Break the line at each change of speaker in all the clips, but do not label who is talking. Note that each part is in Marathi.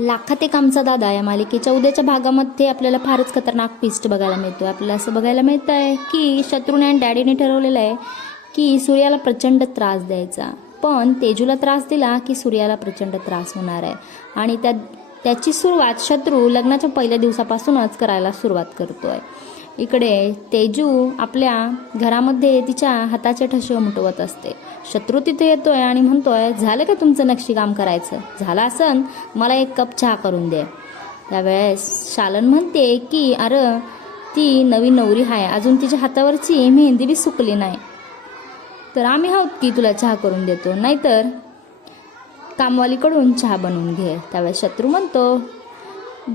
लाखात एक आमचा दादा या मालिकेच्या उद्याच्या भागामध्ये आपल्याला फारच खतरनाक ट्विस्ट बघायला मिळतो आपल्याला असं बघायला मिळतं आहे की शत्रूने आणि डॅडीने ठरवलेलं आहे की सूर्याला प्रचंड त्रास द्यायचा. पण तेजूला त्रास दिला की सूर्याला प्रचंड त्रास होणार आहे. आणि त्या त्याची सुरुवात शत्रू लग्नाच्या पहिल्या दिवसापासूनच करायला सुरुवात करतो आहे इकडे तेजू आपल्या घरामध्ये तिच्या हाताचे ठसे उमटवत असते. शत्रू तिथे येतोय आणि म्हणतोय झालं का तुमचं नक्षीकाम करायचं? झालं असन? मला एक कप चहा करून दे. त्यावेळेस शालन म्हणते की अरे ती नवी नवरी आहे अजून तिच्या हातावरची मेहंदी बी सुकली नाही. तर आम्ही आहोत की तुला चहा करून देतो? नाहीतर कामवालीकडून चहा बनवून घे. त्यावेळेस शत्रू म्हणतो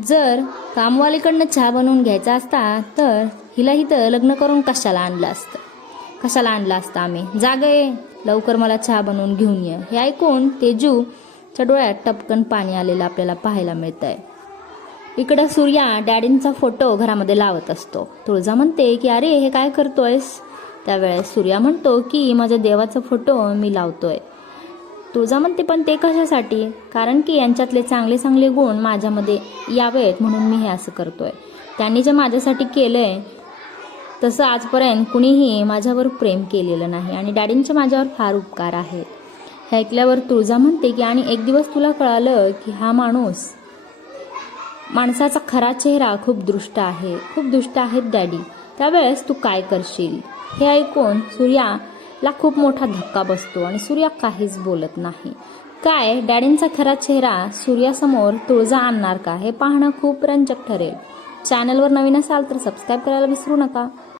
जर कामवालीकडनं चहा बनवून घ्यायचा असता तर हिला इथं लग्न करून कशाला आणलं असतं? कशाला आणलं असतं आम्ही? जाग ये लवकर मला चहा बनवून घेऊन ये. हे ऐकून तेजूच्या डोळ्यात टपकन पाणी आलेलं आपल्याला पाहायला मिळत आहे इकडं सूर्या डॅडींचा फोटो घरामध्ये लावत असतो. तुळजा म्हणते की अरे हे काय करतोयस? त्यावेळेस सूर्या म्हणतो की माझ्या देवाचा फोटो मी लावतोय. तुळजा म्हणते पण ते कशासाठी? कारण की यांच्यातले चांगले चांगले गुण माझ्यामध्ये यावेत म्हणून मी हे असं करतोय. त्यांनी जे माझ्यासाठी केलंय तसं आजपर्यंत कुणीही माझ्यावर प्रेम केलेलं नाही आणि डॅडींचे माझ्यावर फार उपकार आहेत. हे ऐकल्यावर तुळजा म्हणते की आणि एक दिवस तुला कळालं की हा माणूस माणसाचा खरा चेहरा खूप दुष्ट आहे. खूप दुष्ट आहेत डॅडी. त्यावेळेस तू काय करशील? हे ऐकून सूर्या ला खूप मोठा धक्का बसतो आणि सूर्या काहीच बोलत नाही. काय? डॅडींचा खरा चेहरा सूर्यासमोर तुळजा आणणार का? हे पाहणं खूप रंजक ठरेल. चॅनलवर नवीन असाल तर सबस्क्राईब करायला विसरू नका.